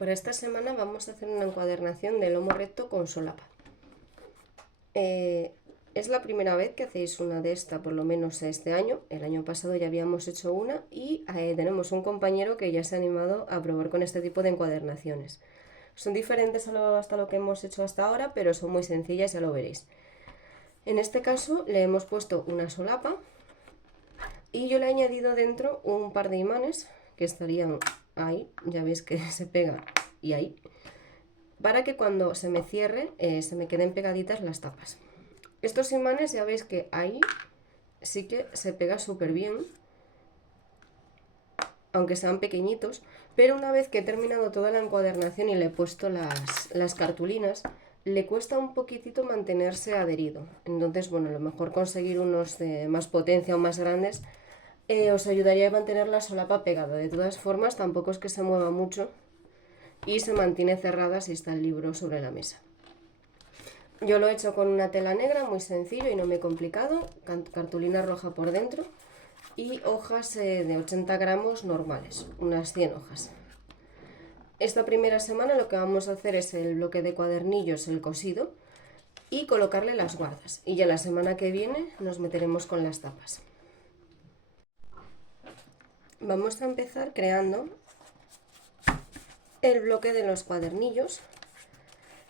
Para esta semana vamos a hacer una encuadernación de lomo recto con solapa. Es la primera vez que hacéis una de esta, por lo menos este año. El año pasado ya habíamos hecho una y tenemos un compañero que ya se ha animado a probar con este tipo de encuadernaciones. Son diferentes hasta lo que hemos hecho hasta ahora, pero son muy sencillas, ya lo veréis. En este caso le hemos puesto una solapa y yo le he añadido dentro un par de imanes que estarían ahí, ya veis que se pega y ahí, para que cuando se me cierre se me queden pegaditas las tapas. Estos imanes ya veis que ahí sí que se pega súper bien, aunque sean pequeñitos, pero una vez que he terminado toda la encuadernación y le he puesto las cartulinas, le cuesta un poquitito mantenerse adherido. Entonces, bueno, a lo mejor conseguir unos de más potencia o más grandes os ayudaría a mantener la solapa pegada. De todas formas, tampoco es que se mueva mucho y se mantiene cerrada si está el libro sobre la mesa. Yo lo he hecho con una tela negra, muy sencillo y no me he complicado, cartulina roja por dentro y hojas de 80 gramos normales, unas 100 hojas. Esta primera semana lo que vamos a hacer es el bloque de cuadernillos, el cosido, y colocarle las guardas. Y ya la semana que viene nos meteremos con las tapas. Vamos a empezar creando el bloque de los cuadernillos.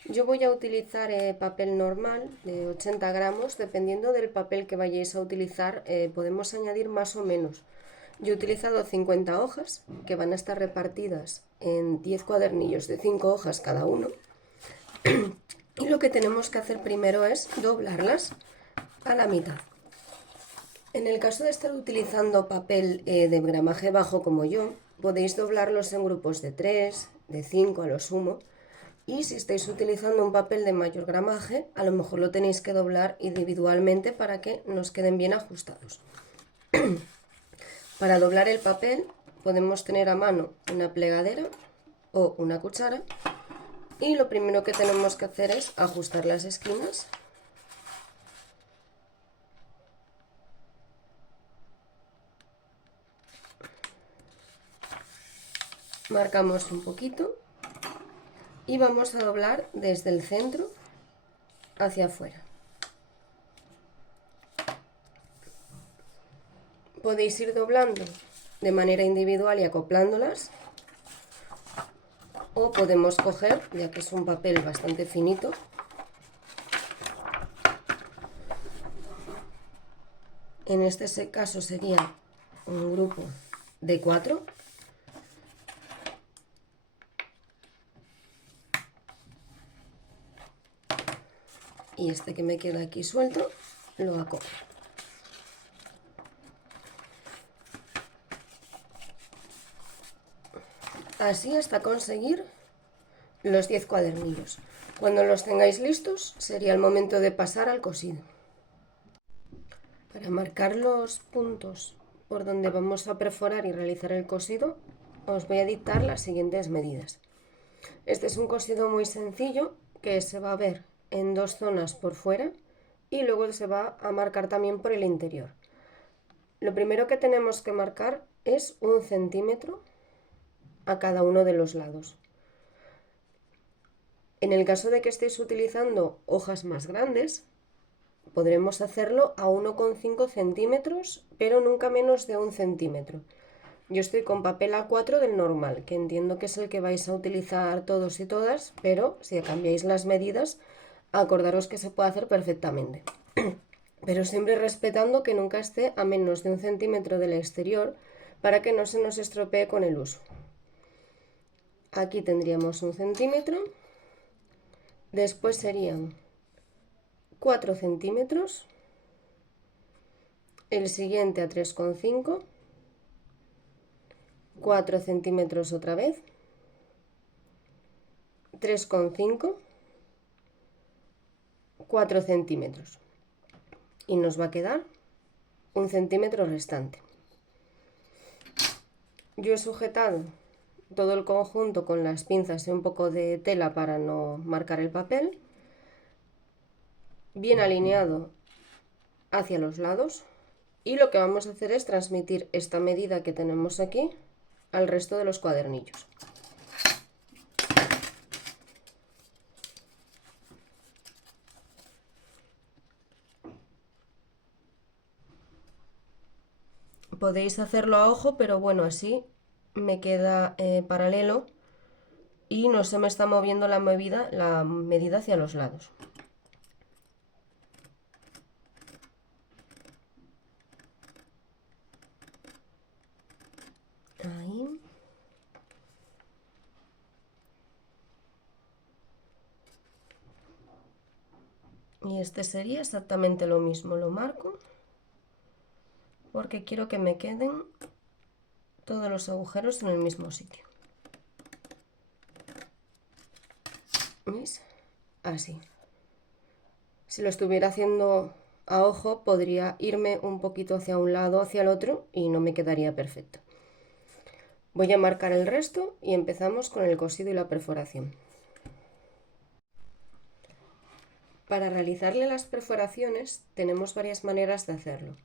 Yo voy a utilizar papel normal de 80 gramos, dependiendo del papel que vayáis a utilizar podemos añadir más o menos. Yo he utilizado 50 hojas que van a estar repartidas en 10 cuadernillos de 5 hojas cada uno. Y lo que tenemos que hacer primero es doblarlas a la mitad. En el caso de estar utilizando papel de gramaje bajo como yo, podéis doblarlos en grupos de 3, de 5 a lo sumo. Y si estáis utilizando un papel de mayor gramaje, a lo mejor lo tenéis que doblar individualmente para que nos queden bien ajustados. Para doblar el papel podemos tener a mano una plegadera o una cuchara y lo primero que tenemos que hacer es ajustar las esquinas . Marcamos un poquito y vamos a doblar desde el centro hacia afuera. Podéis ir doblando de manera individual y acoplándolas, o podemos coger, ya que es un papel bastante finito, en este caso sería un grupo de 4, y este que me queda aquí suelto lo acoplo. Así hasta conseguir los 10 cuadernillos. Cuando los tengáis listos sería el momento de pasar al cosido. Para marcar los puntos por donde vamos a perforar y realizar el cosido, os voy a dictar las siguientes medidas. Este es un cosido muy sencillo que se va a ver en 2 zonas por fuera y luego se va a marcar también por el interior. Lo primero que tenemos que marcar es 1 centímetro a cada uno de los lados. En el caso de que estéis utilizando hojas más grandes, podremos hacerlo a 1,5 centímetros, pero nunca menos de 1 centímetro. Yo estoy con papel A4 del normal, que entiendo que es el que vais a utilizar todos y todas, pero si cambiáis las medidas, acordaros que se puede hacer perfectamente. Pero siempre respetando que nunca esté a menos de 1 centímetro del exterior para que no se nos estropee con el uso. Aquí tendríamos 1 centímetro, después serían 4 centímetros, el siguiente a 3,5, 4 centímetros otra vez, 3,5, 4 centímetros y nos va a quedar 1 centímetro restante. Yo he sujetado todo el conjunto con las pinzas y un poco de tela para no marcar el papel, bien alineado hacia los lados, y lo que vamos a hacer es transmitir esta medida que tenemos aquí al resto de los cuadernillos. Podéis hacerlo a ojo, pero bueno, así me queda paralelo y no se me está moviendo la medida hacia los lados. Ahí. Y este sería exactamente lo mismo, lo marco porque quiero que me queden todos los agujeros en el mismo sitio. ¿Veis? Así. Si lo estuviera haciendo a ojo, podría irme un poquito hacia un lado, hacia el otro, y no me quedaría perfecto. Voy a marcar el resto y empezamos con el cosido y la perforación. Para realizarle las perforaciones tenemos varias maneras de hacerlo.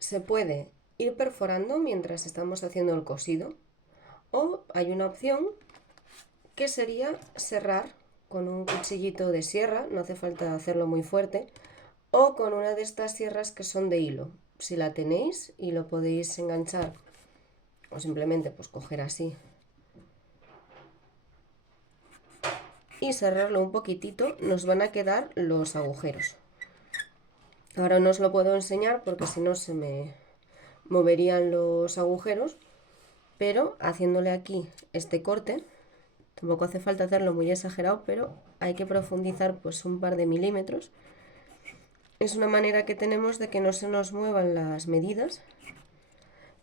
Se puede ir perforando mientras estamos haciendo el cosido, o hay una opción que sería serrar con un cuchillito de sierra, no hace falta hacerlo muy fuerte, o con una de estas sierras que son de hilo. Si la tenéis y lo podéis enganchar, o simplemente pues coger así y cerrarlo un poquitito, nos van a quedar los agujeros. Ahora no os lo puedo enseñar porque si no se me moverían los agujeros, pero haciéndole aquí este corte, tampoco hace falta hacerlo muy exagerado, pero hay que profundizar pues un par de milímetros. Es una manera que tenemos de que no se nos muevan las medidas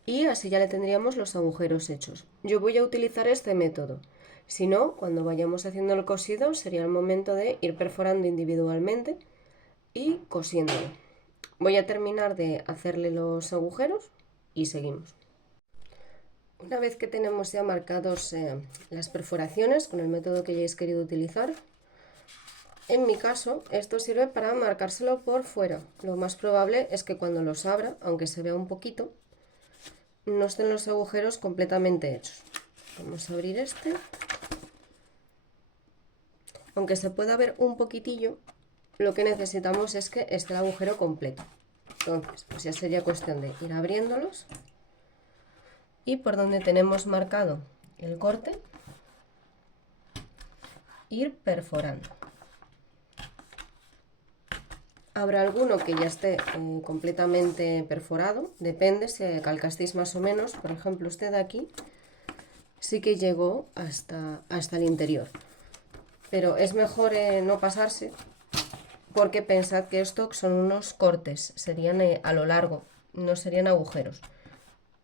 y así ya le tendríamos los agujeros hechos. Yo voy a utilizar este método. Si no, cuando vayamos haciendo el cosido sería el momento de ir perforando individualmente y cosiéndolo. Voy a terminar de hacerle los agujeros y seguimos. Una vez que tenemos ya marcados las perforaciones con el método que hayáis querido utilizar, en mi caso esto sirve para marcárselo por fuera. Lo más probable es que cuando los abra, aunque se vea un poquito, no estén los agujeros completamente hechos. Vamos a abrir este. Aunque se pueda ver un poquitillo, lo que necesitamos es que esté el agujero completo. Entonces, pues ya sería cuestión de ir abriéndolos y por donde tenemos marcado el corte, ir perforando. Habrá alguno que ya esté completamente perforado, depende si calcasteis más o menos. Por ejemplo, este de aquí sí que llegó hasta el interior, pero es mejor no pasarse, porque pensad que esto son unos cortes, serían a lo largo, no serían agujeros.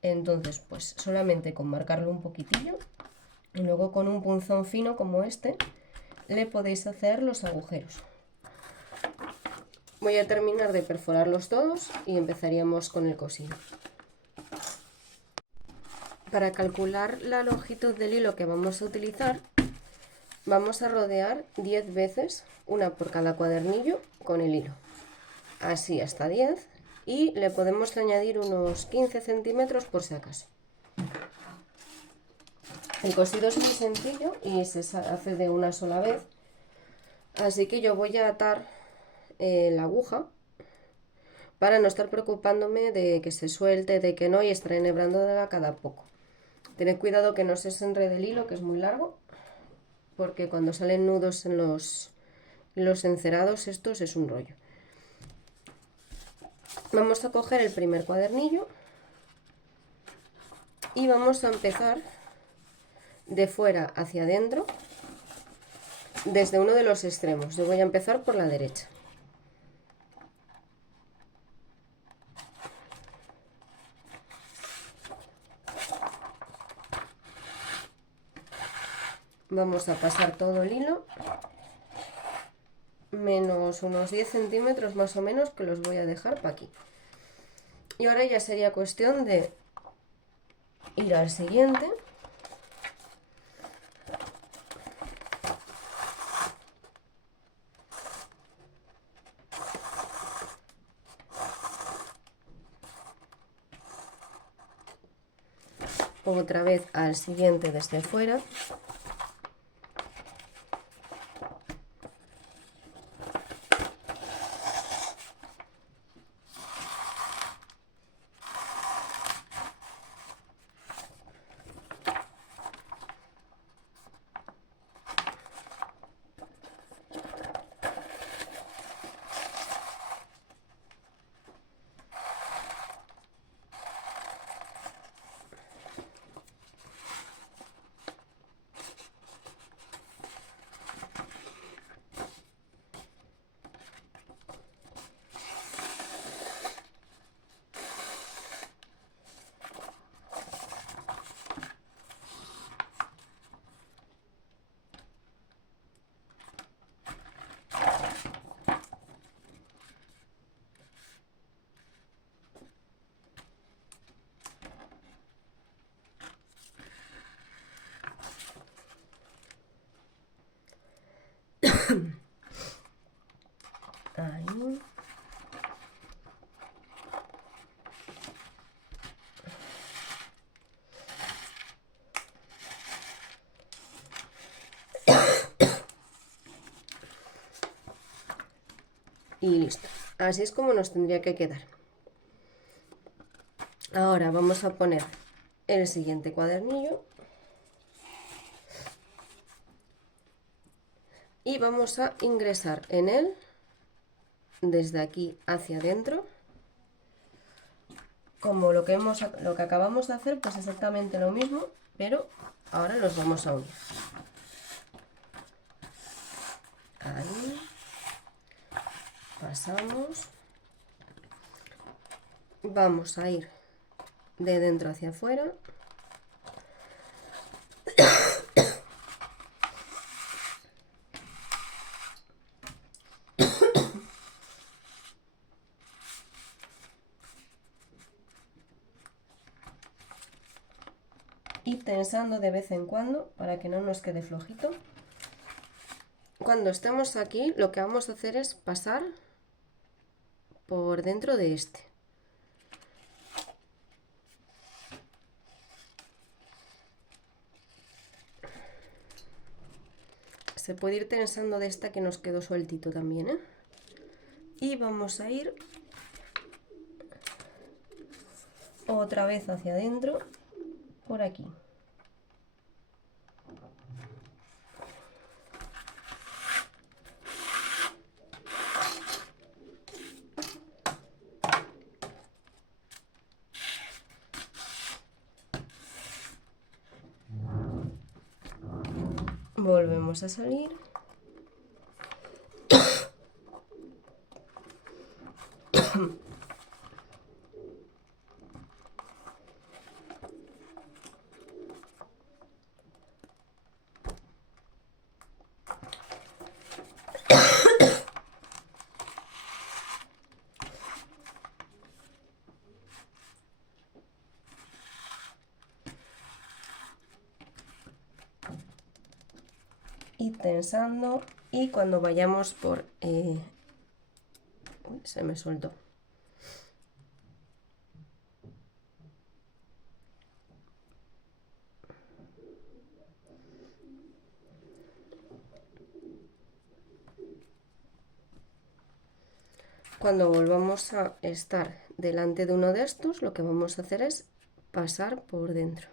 Entonces, pues solamente con marcarlo un poquitillo y luego con un punzón fino como este le podéis hacer los agujeros. Voy a terminar de perforarlos todos y empezaríamos con el cosido. Para calcular la longitud del hilo que vamos a utilizar, vamos a rodear 10 veces, una por cada cuadernillo, con el hilo. Así hasta 10, y le podemos añadir unos 15 centímetros por si acaso. El cosido es muy sencillo y se hace de una sola vez, así que yo voy a atar la aguja para no estar preocupándome de que se suelte, de que no, y estar enhebrándola cada poco. Tened cuidado que no se os enrede el hilo, que es muy largo, porque cuando salen nudos en los encerados estos es un rollo. Vamos a coger el primer cuadernillo y vamos a empezar de fuera hacia adentro desde uno de los extremos. Yo voy a empezar por la derecha. Vamos a pasar todo el hilo, menos unos 10 centímetros más o menos, que los voy a dejar para aquí. Y ahora ya sería cuestión de ir al siguiente. Otra vez al siguiente desde fuera. y listo. Así es como nos tendría que quedar. Ahora vamos a poner el siguiente cuadernillo y vamos a ingresar en él desde aquí hacia adentro, como lo que acabamos de hacer, pues exactamente lo mismo, pero ahora los vamos a unir. Ahí pasamos, vamos a ir de dentro hacia afuera. Y tensando de vez en cuando para que no nos quede flojito. Cuando estemos aquí, lo que vamos a hacer es pasar por dentro de este. Se puede ir tensando de esta que nos quedó sueltito también, ¿eh? Y vamos a ir otra vez hacia adentro, por aquí. Volvemos a salir. Y tensando, y cuando vayamos por... se me soltó. Cuando volvamos a estar delante de uno de estos, lo que vamos a hacer es pasar por dentro.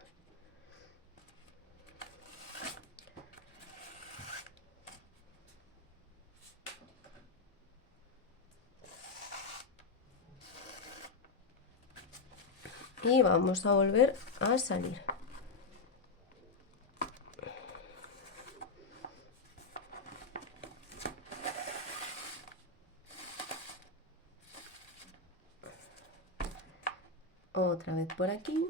Y vamos a volver a salir. Otra vez por aquí.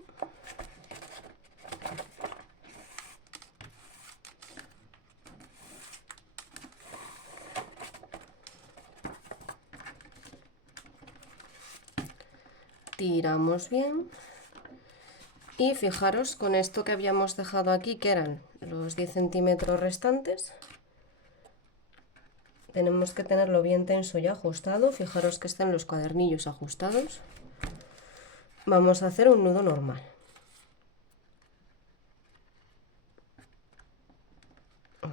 Tiramos bien. Y fijaros con esto que habíamos dejado aquí, que eran los 10 centímetros restantes. Tenemos que tenerlo bien tenso y ajustado. Fijaros que están los cuadernillos ajustados. Vamos a hacer un nudo normal.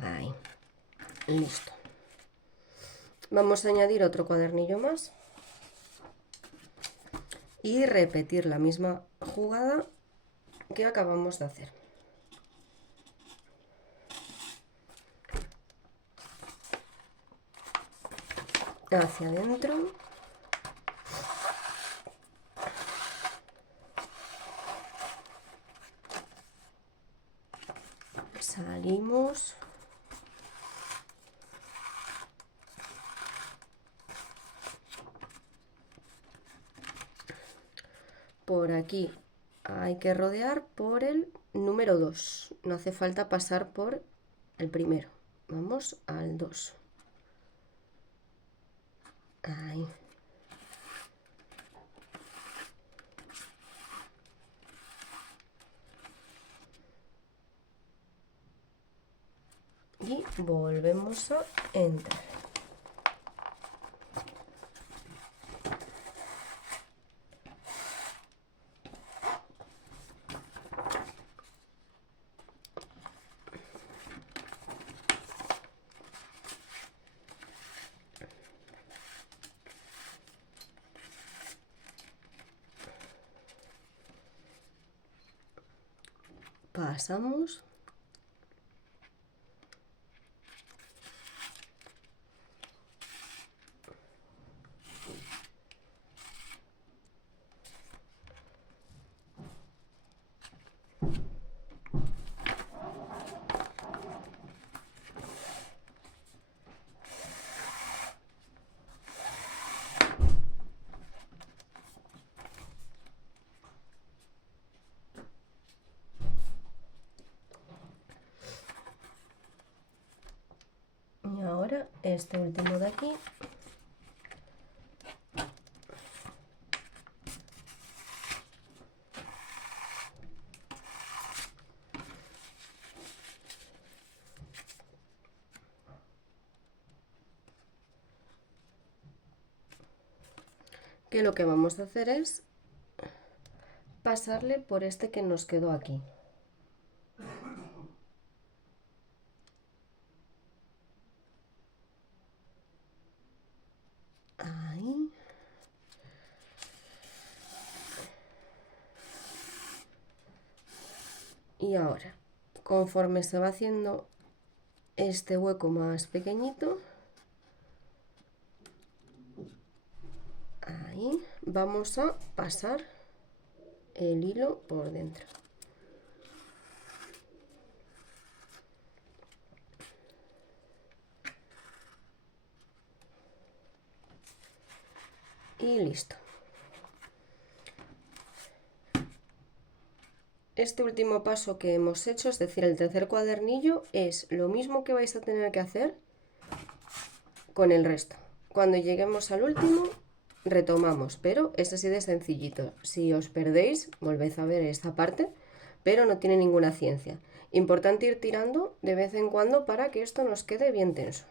Ahí. Listo. Vamos a añadir otro cuadernillo más. Y repetir la misma jugada que acabamos de hacer. Hacia adentro. Salimos. Por aquí hay que rodear por el número 2. No hace falta pasar por el primero. Vamos al 2. Ahí. Y volvemos a entrar. pasamos. Y ahora este último de aquí. Que lo que vamos a hacer es pasarle por este que nos quedó aquí. Ahí. Y ahora, conforme se va haciendo este hueco más pequeñito, ahí vamos a pasar el hilo por dentro. Y listo. Este último paso que hemos hecho, es decir, el tercer cuadernillo, es lo mismo que vais a tener que hacer con el resto. Cuando lleguemos al último, retomamos, pero es así de sencillito. Si os perdéis, volvéis a ver esta parte, pero no tiene ninguna ciencia. Importante ir tirando de vez en cuando para que esto nos quede bien tenso.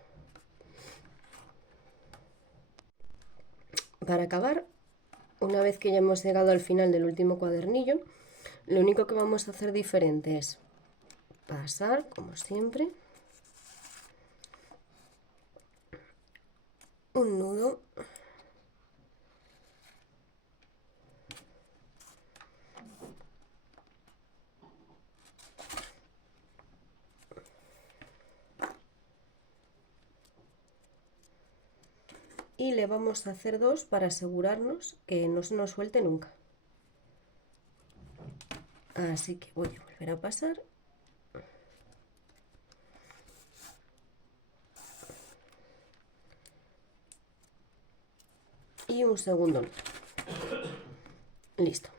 Para acabar, una vez que ya hemos llegado al final del último cuadernillo, lo único que vamos a hacer diferente es pasar, como siempre, un nudo y le vamos a hacer dos para asegurarnos que no se nos suelte nunca. Así que voy a volver a pasar. Y un segundo. Listo.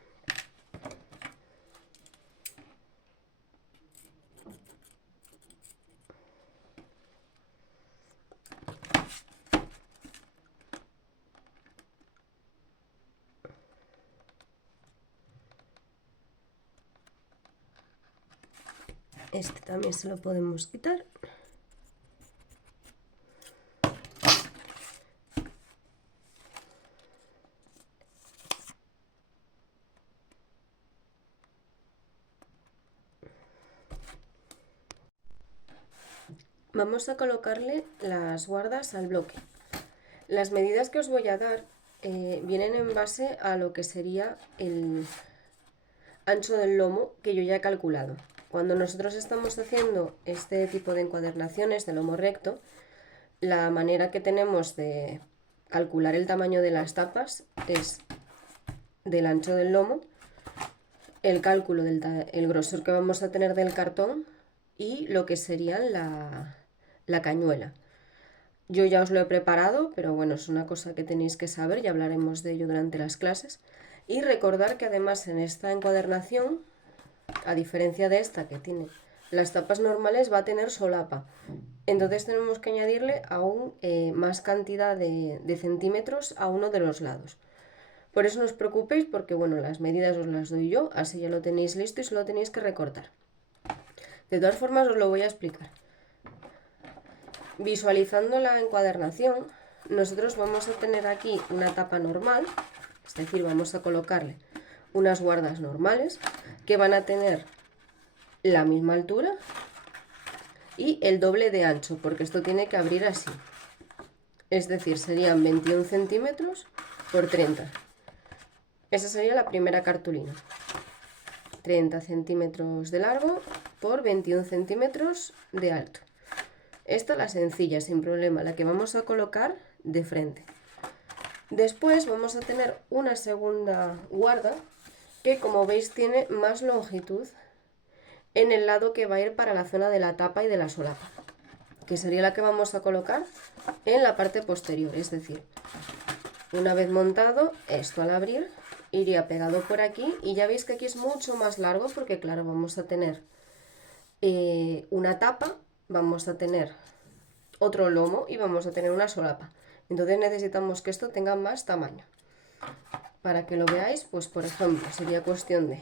Este también se lo podemos quitar. Vamos a colocarle las guardas al bloque. Las medidas que os voy a dar vienen en base a lo que sería el ancho del lomo que yo ya he calculado. Cuando nosotros estamos haciendo este tipo de encuadernaciones de lomo recto, la manera que tenemos de calcular el tamaño de las tapas es del ancho del lomo, el cálculo del el grosor que vamos a tener del cartón y lo que sería la cañuela. Yo ya os lo he preparado, pero bueno, es una cosa que tenéis que saber y hablaremos de ello durante las clases. Y recordar que además en esta encuadernación, a diferencia de esta que tiene las tapas normales, va a tener solapa. Entonces tenemos que añadirle aún más cantidad de centímetros a uno de los lados. Por eso no os preocupéis porque bueno, las medidas os las doy yo, así ya lo tenéis listo y solo tenéis que recortar. De todas formas os lo voy a explicar. Visualizando la encuadernación, nosotros vamos a tener aquí una tapa normal, es decir, vamos a colocarle unas guardas normales que van a tener la misma altura y el doble de ancho, porque esto tiene que abrir así. Es decir, serían 21 centímetros por 30. Esa sería la primera cartulina. 30 centímetros de largo por 21 centímetros de alto. Esta la sencilla, sin problema, la que vamos a colocar de frente. Después vamos a tener una segunda guarda que, como veis, tiene más longitud en el lado que va a ir para la zona de la tapa y de la solapa, que sería la que vamos a colocar en la parte posterior. Es decir, una vez montado, esto al abrir iría pegado por aquí, y ya veis que aquí es mucho más largo porque, claro, vamos a tener una tapa, vamos a tener otro lomo y vamos a tener una solapa. Entonces necesitamos que esto tenga más tamaño. Para que lo veáis, pues por ejemplo, sería cuestión de...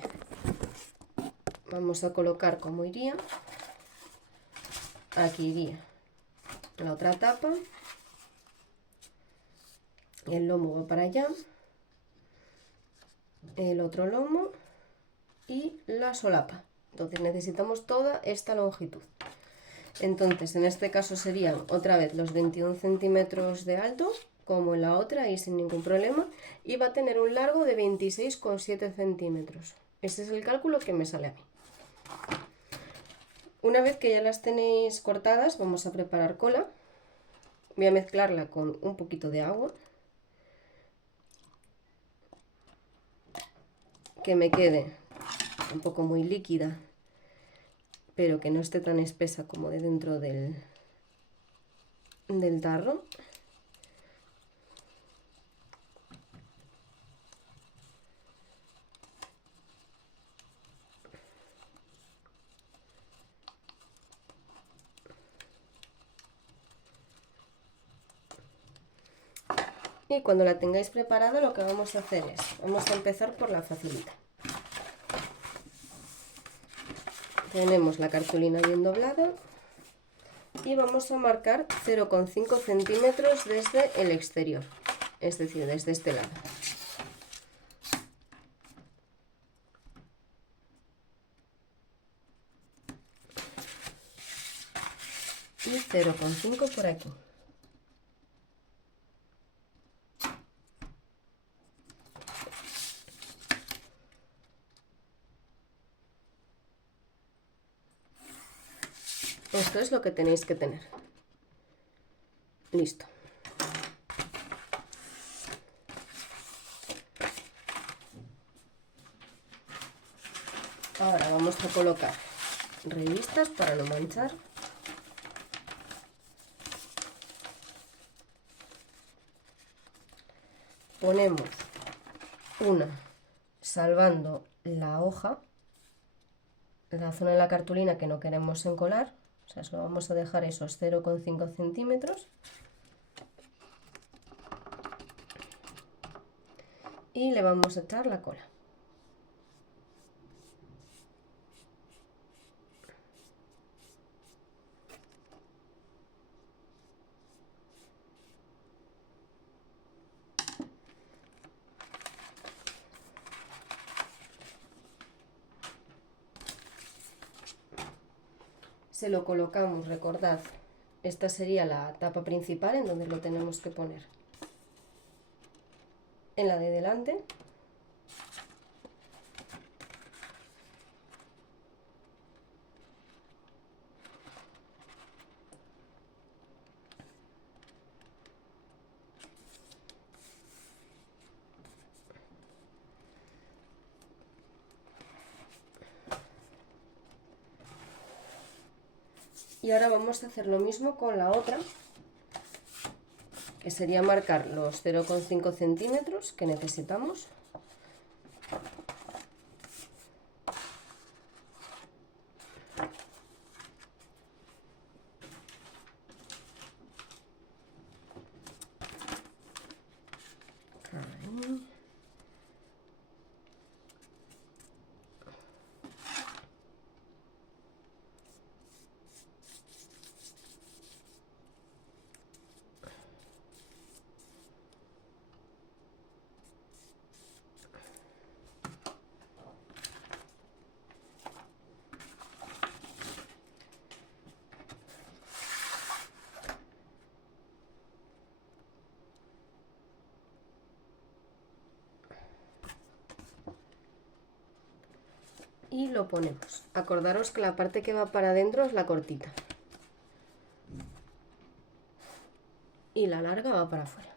Vamos a colocar como iría. Aquí iría la otra tapa. El lomo va para allá. El otro lomo y la solapa. Entonces necesitamos toda esta longitud. Entonces en este caso serían otra vez los 21 centímetros de alto, como en la otra, y sin ningún problema, y va a tener un largo de 26,7 centímetros. Este es el cálculo que me sale a mí. Una vez que ya las tenéis cortadas, vamos a preparar cola. Voy a mezclarla con un poquito de agua, que me quede un poco muy líquida, pero que no esté tan espesa como de dentro del tarro. Y cuando la tengáis preparada, lo que vamos a hacer es, vamos a empezar por la facilita. Tenemos la cartulina bien doblada y vamos a marcar 0,5 centímetros desde el exterior, es decir, desde este lado. Y 0,5 por aquí. Esto es lo que tenéis que tener. Listo. Ahora vamos a colocar revistas para no manchar. Ponemos una salvando la hoja, la zona de la cartulina que no queremos encolar, o sea, solo vamos a dejar esos 0,5 centímetros. Y le vamos a echar la cola. Se lo colocamos, recordad, esta sería la tapa principal en donde lo tenemos que poner. En la de delante. Y ahora vamos a hacer lo mismo con la otra, que sería marcar los 0,5 centímetros que necesitamos. Ahí. y lo ponemos. Acordaros que la parte que va para adentro es la cortita y la larga va para afuera.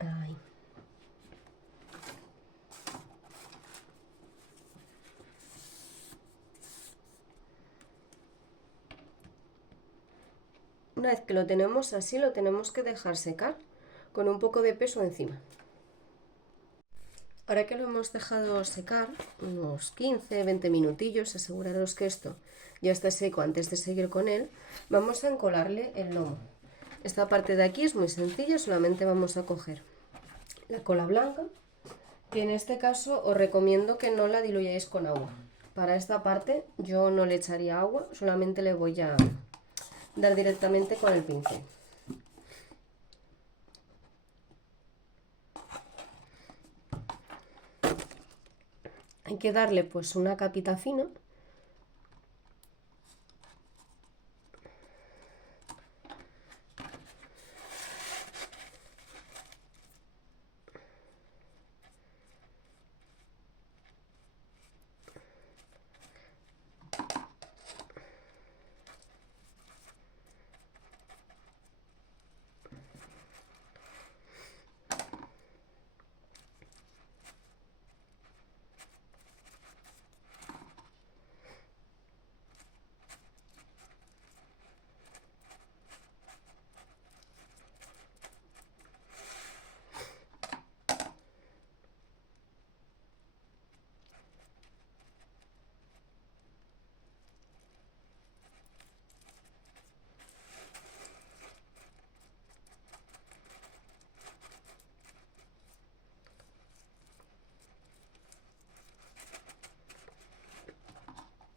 Ahí. Una vez que lo tenemos así, lo tenemos que dejar secar con un poco de peso encima. Ahora que lo hemos dejado secar, unos 15-20 minutillos, aseguraros que esto ya está seco antes de seguir con él, vamos a encolarle el lomo. Esta parte de aquí es muy sencilla, solamente vamos a coger la cola blanca, que en este caso os recomiendo que no la diluyáis con agua. Para esta parte yo no le echaría agua, solamente le voy a dar directamente con el pincel. Hay que darle pues una capita fina.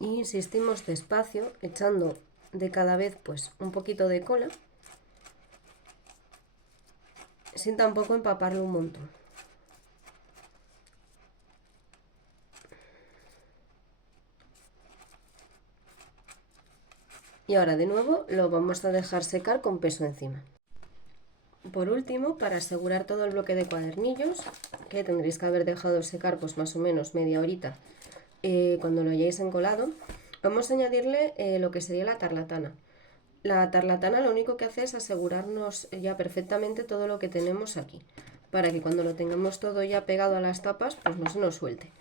Y insistimos despacio, echando de cada vez pues un poquito de cola, sin tampoco empaparlo un montón. Y ahora de nuevo lo vamos a dejar secar con peso encima. Por último, para asegurar todo el bloque de cuadernillos, que tendréis que haber dejado secar pues más o menos media horita cuando lo hayáis encolado, vamos a añadirle lo que sería la tarlatana. La tarlatana lo único que hace es asegurarnos ya perfectamente todo lo que tenemos aquí, para que cuando lo tengamos todo ya pegado a las tapas pues no se nos suelte.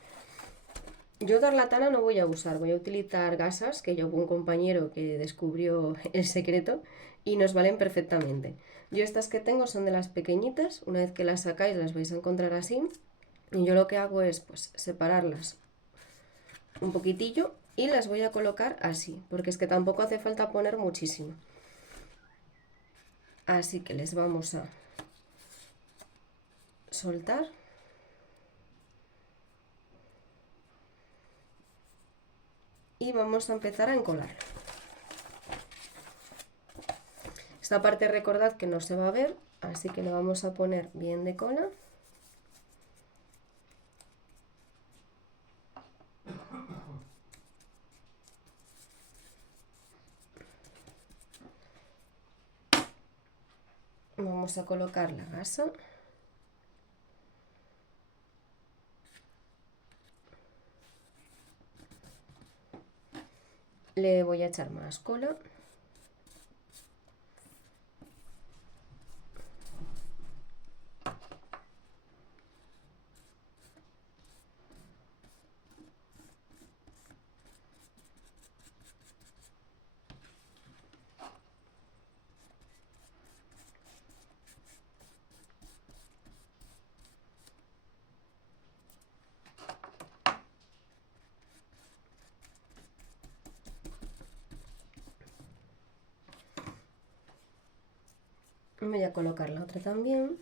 Yo tarlatana no voy a usar, voy a utilizar gasas, que yo hubo un compañero que descubrió el secreto y nos valen perfectamente. Yo estas que tengo son de las pequeñitas, una vez que las sacáis las vais a encontrar así. Y yo lo que hago es pues separarlas un poquitillo y las voy a colocar así, porque es que tampoco hace falta poner muchísimo. Así que les vamos a soltar. Y vamos a empezar a encolarlo. Esta parte recordad que no se va a ver, así que le vamos a poner bien de cola. Vamos a colocar la gasa. Le voy a echar más cola. Voy a colocar la otra también.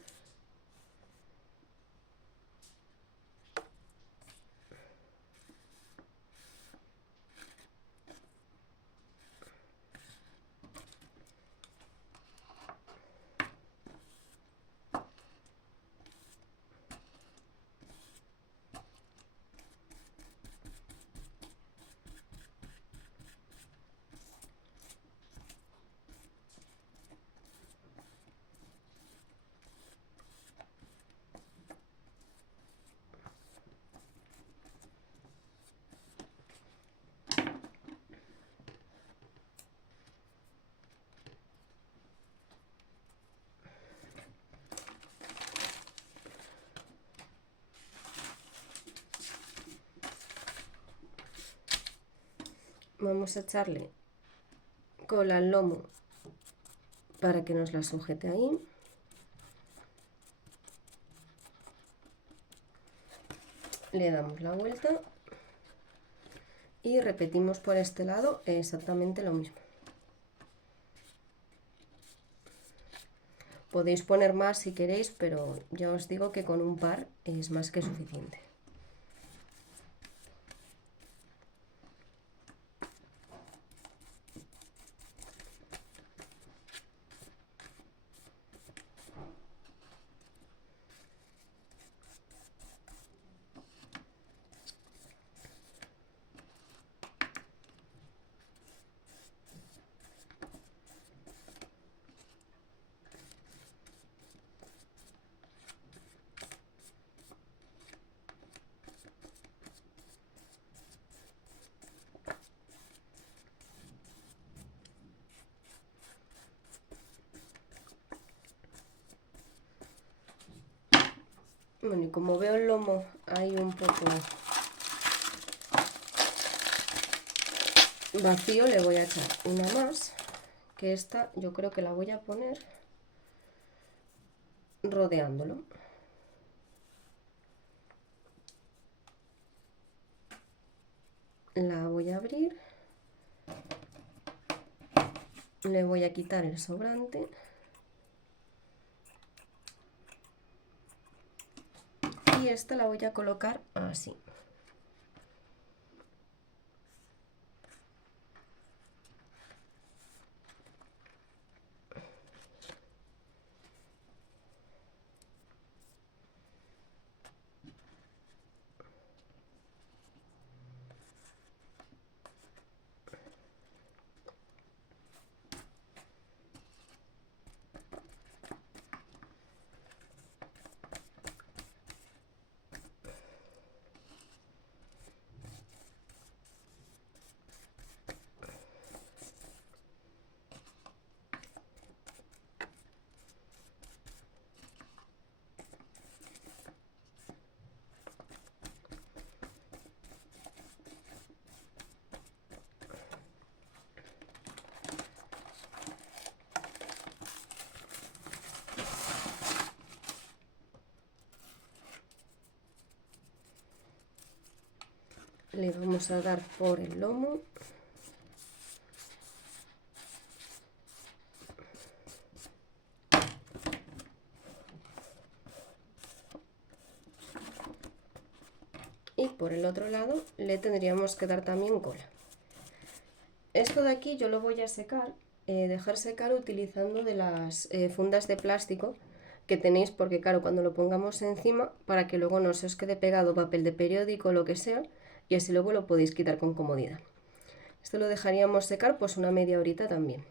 Vamos a echarle cola al lomo para que nos la sujete ahí. Le damos la vuelta y repetimos por este lado exactamente lo mismo. Podéis poner más si queréis, pero ya os digo que con un par es más que suficiente. Bueno, y como veo el lomo hay un poco vacío, le voy a echar una más, que esta yo creo que la voy a poner rodeándolo. La voy a abrir, le voy a quitar el sobrante y esta la voy a colocar así. Le vamos a dar por el lomo. Y por el otro lado le tendríamos que dar también cola. Esto de aquí yo lo voy a secar, dejar secar utilizando de las fundas de plástico que tenéis, porque claro, cuando lo pongamos encima, para que luego no se os quede pegado papel de periódico o lo que sea, y así luego lo podéis quitar con comodidad. Esto lo dejaríamos secar pues una media horita también.